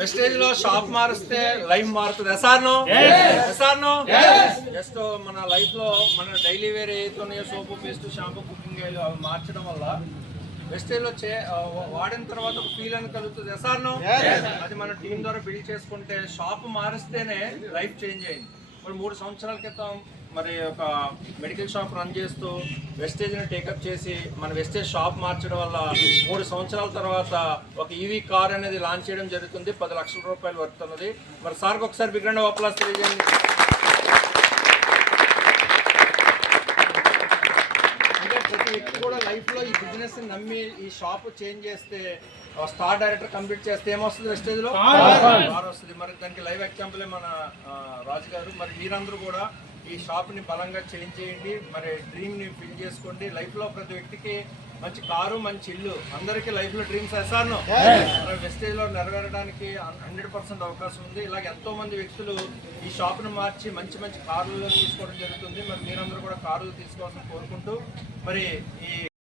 Wastage లో shop మారిస్తే life మారుతుంది. జస్ట్ మన లైఫ్ లో మన డైలీ వేర్ ఏదైతున్నాయో సోపు, పేస్ట్, షాంపూ, కుకింగ్ ఆయిల్ అవి మార్చడం వల్ల వెస్టేజ్ లో వాడిన తర్వాత ఒక ఫీల్ అని కలుగుతుంది. అది మన టీం ద్వారా బిల్డ్ చేసుకుంటే షాప్ మారిస్తేనే లైఫ్ చేంజ్ అయింది. ఇప్పుడు 3 సంవత్సరాల క్రితం మరి ఒక మెడికల్ షాప్ రన్ చేస్తూ వెస్టేజ్ని టేకప్ చేసి మన వెస్టేజ్ షాప్ మార్చడం వల్ల 3 సంవత్సరాల తర్వాత ఒక ఈవీ కార్ అనేది లాంచ్ చేయడం జరుగుతుంది. 10 లక్షల రూపాయలు వర్త్ ఉన్నది. మరి సార్కి ఒకసారి బిగ్ రౌండ్ ఆఫ్ అప్లాస్ తెలియజేయండి. అంటే ప్రతి వ్యక్తి కూడా లైఫ్లో ఈ బిజినెస్ నమ్మి ఈ షాప్ చేంజ్ చేస్తే స్టార్ డైరెక్టర్ కంప్లీట్ చేస్తే ఏమొస్తుంది? వెస్టేజ్లో కార్ వస్తుంది. మరి దానికి లైవ్ ఎగ్జాంపులే మన రాజు గారు. మరి మీరందరూ కూడా ఈ షాప్ని బలంగా చేంజ్ చేయండి. మరి డ్రీమ్ని ఫిల్ చేసుకోండి. లైఫ్లో ప్రతి వ్యక్తికి మంచి కారు, మంచి ఇల్లు, అందరికీ లైఫ్లో డ్రీమ్స్ వేస్తాను. వెస్టేజ్లో నెరవేరడానికి 100% అవకాశం ఉంది. ఇలాగ ఎంతో మంది వ్యక్తులు ఈ షాప్ను మార్చి మంచి మంచి కార్లు తీసుకోవడం జరుగుతుంది. మరి మీరందరూ కూడా కార్లు తీసుకోవాలని కోరుకుంటూ మరి ఈ